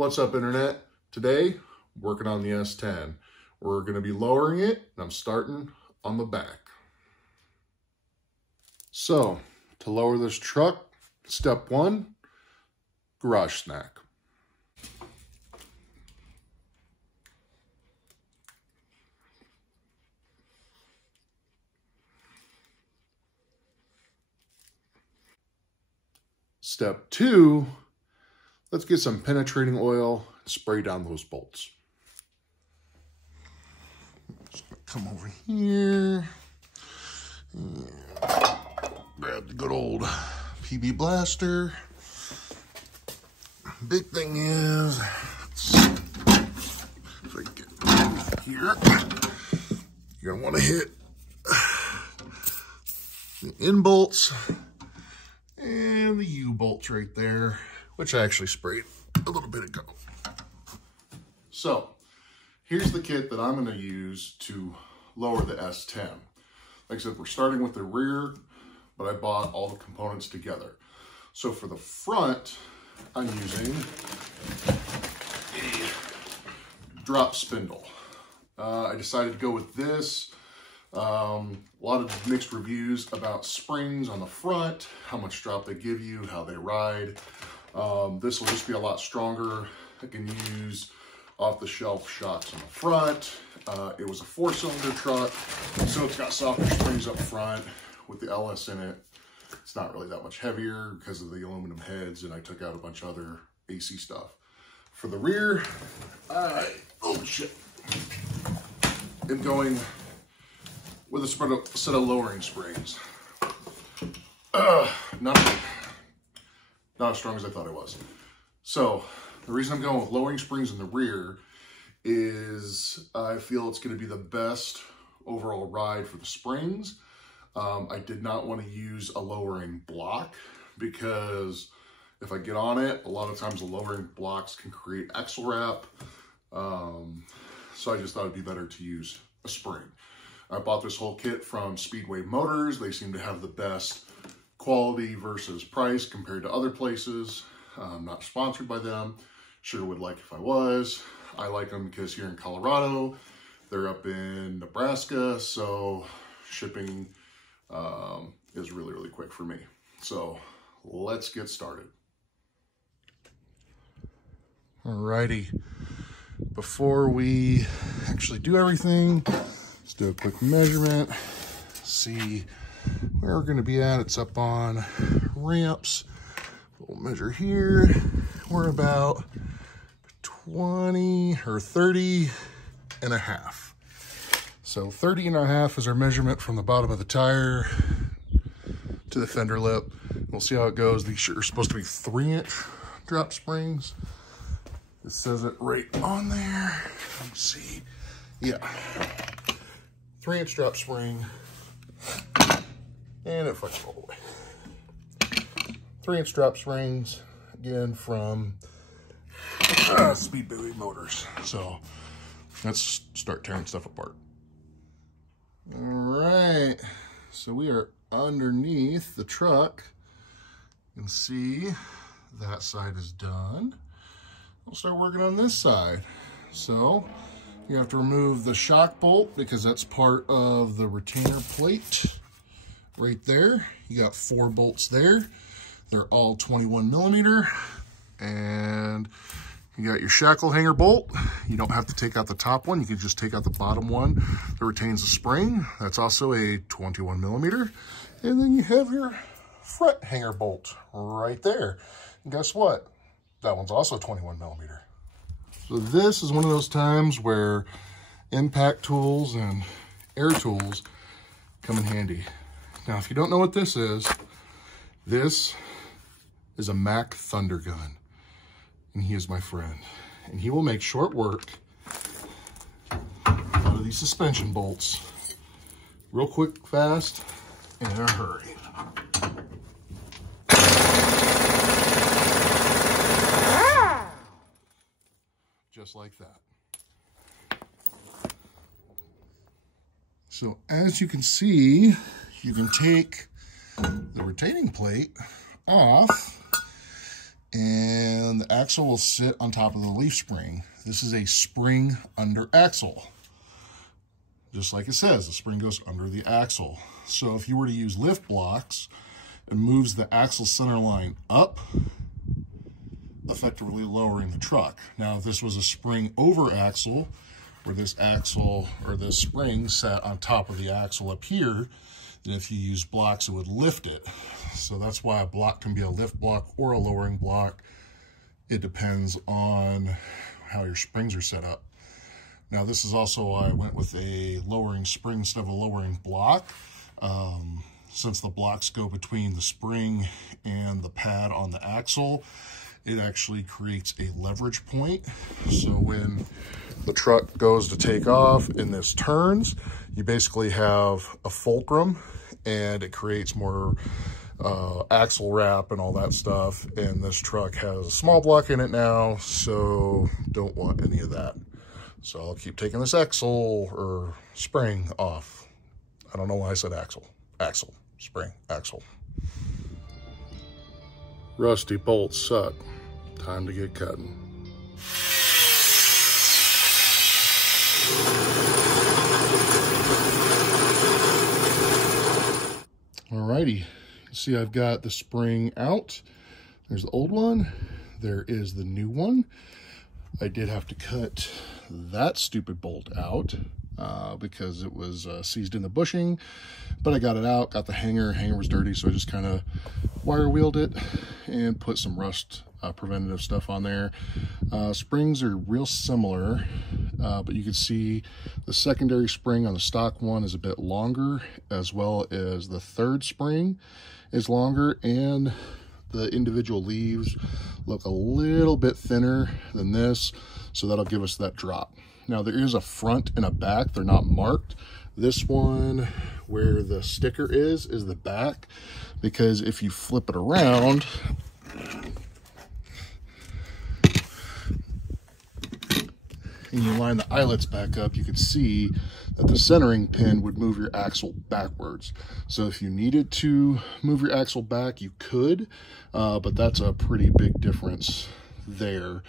What's up, Internet? Today, working on the S10. We're going to be lowering it, and I'm starting on the back. So, to lower this truck, step one, garage snack. Step two, let's get some penetrating oil and spray down those bolts. Just come over here and grab the good old PB blaster. Big thing is, if I get here, you're gonna want to hit the in bolts and the U bolts right there, which I actually sprayed a little bit ago. So here's the kit that I'm going to use to lower the S10. Like I said, we're starting with the rear, but I bought all the components together. So for the front, I'm using a drop spindle. I decided to go with this. A lot of mixed reviews about springs on the front, how much drop they give you, how they ride. This will just be a lot stronger. I can use off-the-shelf shocks on the front. It was a 4-cylinder truck, so it's got softer springs up front with the LS in it. It's not really that much heavier because of the aluminum heads, and I took out a bunch of other AC stuff. For the rear, oh shit, I'm going with a set of lowering springs. Not as strong as I thought it was. So the reason I'm going with lowering springs in the rear is I feel it's going to be the best overall ride for the springs. I did not want to use a lowering block because if I get on it, a lot of times the lowering blocks can create axle wrap. So I just thought it'd be better to use a spring. I bought this whole kit from Speedway Motors. They seem to have the best quality versus price compared to other places. I'm not sponsored by them. Sure would like if I was. I like them because here in Colorado, they're up in Nebraska, so shipping is really, really quick for me. So let's get started. Alrighty, before we actually do everything, let's do a quick measurement, see where we're going to be at. It's up on ramps. We'll measure here. We're about 20 or 30 and a half. So 30 and a half is our measurement from the bottom of the tire to the fender lip. We'll see how it goes. These are supposed to be 3-inch drop springs. It says it right on there. Let's see. Yeah. 3-inch drop spring. And it fucks all the way. 3-inch drop springs, again, from Speedway Motors. So let's start tearing stuff apart. All right. So we are underneath the truck. You can see that side is done. We'll start working on this side. So you have to remove the shock bolt because that's part of the retainer plate right there. You got 4 bolts there. They're all 21 millimeter. And you got your shackle hanger bolt. You don't have to take out the top one. You can just take out the bottom one that retains the spring. That's also a 21 millimeter. And then you have your front hanger bolt right there. And guess what? That one's also 21 millimeter. So this is one of those times where impact tools and air tools come in handy. Now, if you don't know what this is a Mack Thunder gun, and he is my friend. And he will make short work out of these suspension bolts real quick, fast, and in a hurry. Just like that. So as you can see, you can take the retaining plate off and the axle will sit on top of the leaf spring. This is a spring under axle. Just like it says, the spring goes under the axle. So if you were to use lift blocks, it moves the axle center line up, effectively lowering the truck. Now, if this was a spring over axle, where this axle or this spring sat on top of the axle up here, then if you use blocks, it would lift it. So that's why a block can be a lift block or a lowering block. It depends on how your springs are set up. Now, this is also why I went with a lowering spring instead of a lowering block. Since the blocks go between the spring and the pad on the axle, it actually creates a leverage point. So when the truck goes to take off and this turns, you basically have a fulcrum, and it creates more axle wrap and all that stuff. And this truck has a small block in it now, so don't want any of that. So I'll keep taking this axle or spring off. I don't know why I said axle. Axle, spring, axle. Rusty bolts suck. Time to get cutting. Alrighty, see, I've got the spring out. There's the old one. There is the new one. I did have to cut that stupid bolt out because it was seized in the bushing, but I got it out, got the hanger. Hanger was dirty, so I just kind of wire wheeled it and put some rust preventative stuff on there. Springs are real similar, but you can see the secondary spring on the stock one is a bit longer, as well as the third spring is longer, and the individual leaves look a little bit thinner than this, so that'll give us that drop. Now, there is a front and a back. They're not marked. This one, where the sticker is the back, because if you flip it around, and you line the eyelets back up, you can see that the centering pin would move your axle backwards. So if you needed to move your axle back, you could, but that's a pretty big difference there.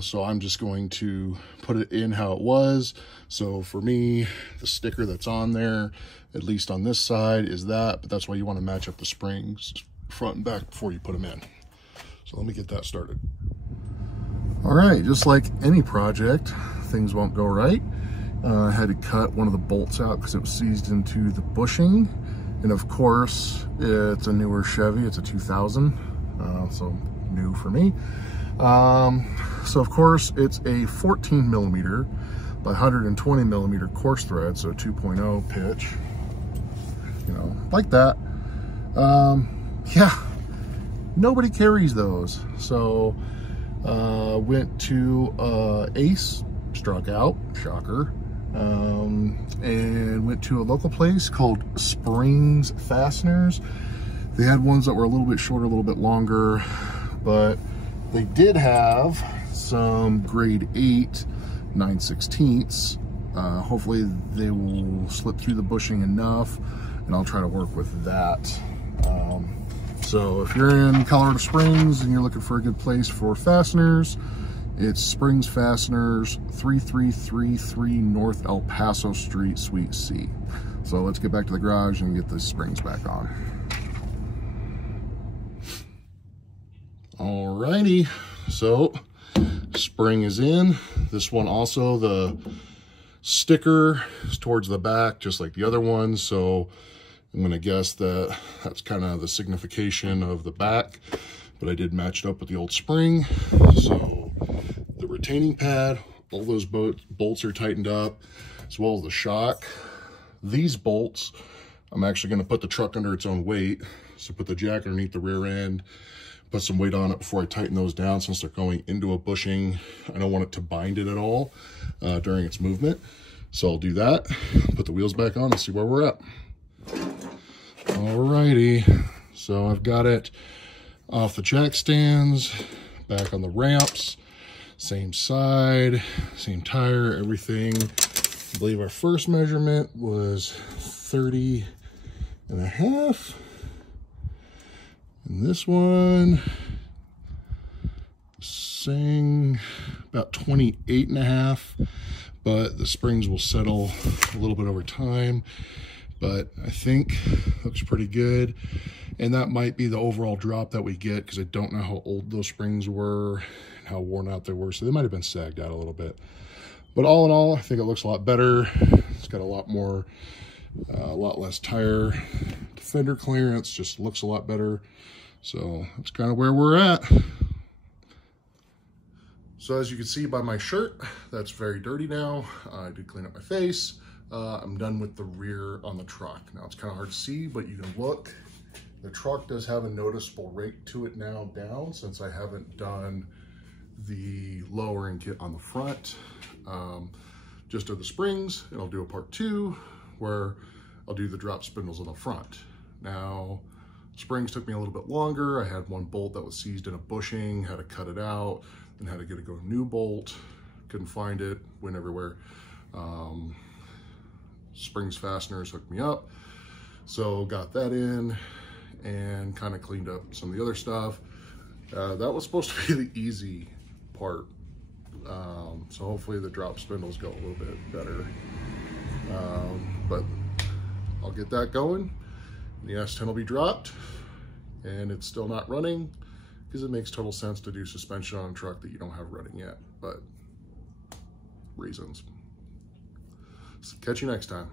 So I'm just going to put it in how it was. So for me, the sticker that's on there, at least on this side, is that, but that's why you want to match up the springs front and back before you put them in. So let me get that started. All right, just like any project, things won't go right. I had to cut one of the bolts out because it was seized into the bushing. And of course, it's a newer Chevy, it's a 2000, so new for me. So of course, it's a 14 millimeter by 120 millimeter coarse thread, so 2.0 pitch, you know, like that. Yeah, nobody carries those. So went to Ace, struck out, shocker, and went to a local place called Springs Fasteners. They had ones that were a little bit shorter, a little bit longer, but they did have some grade 8 9/16. Hopefully they will slip through the bushing enough, and I'll try to work with that. So if you're in Colorado Springs and you're looking for a good place for fasteners, it's Springs Fasteners, 3333 North El Paso Street, Suite C. So let's get back to the garage and get the springs back on. Alrighty, so spring is in. This one also, the sticker is towards the back, just like the other one. So I'm gonna guess that that's kind of the signification of the back, but I did match it up with the old spring. So the retaining pad, all those bolts are tightened up, as well as the shock. These bolts, I'm actually gonna put the truck under its own weight. So put the jack underneath the rear end, put some weight on it before I tighten those down, since they're going into a bushing. I don't want it to bind it at all during its movement. So I'll do that, put the wheels back on and see where we're at. Alrighty, so I've got it off the jack stands, back on the ramps, same side, same tire, everything. I believe our first measurement was 30.5. And this one saying about 28.5, but the springs will settle a little bit over time. But I think looks pretty good. And that might be the overall drop that we get, because I don't know how old those springs were and how worn out they were. So they might have been sagged out a little bit. But all in all, I think it looks a lot better. It's got a lot less tire fender clearance, just looks a lot better. So that's kind of where we're at. So as you can see by my shirt, that's very dirty now. I did clean up my face. I'm done with the rear on the truck. Now it's kind of hard to see, but you can look. The truck does have a noticeable rake to it now down, since I haven't done the lowering kit on the front. Just of the springs, and I'll do a part 2 where I'll do the drop spindles on the front. Now, springs took me a little bit longer. I had one bolt that was seized in a bushing, had to cut it out, then had to get a new bolt. Couldn't find it, went everywhere. Springs fasteners hooked me up. So got that in and kind of cleaned up some of the other stuff. That was supposed to be the easy part. So hopefully the drop spindles go a little bit better. But I'll get that going. The S10 will be dropped, and it's still not running because it makes total sense to do suspension on a truck that you don't have running yet, but reasons. So catch you next time.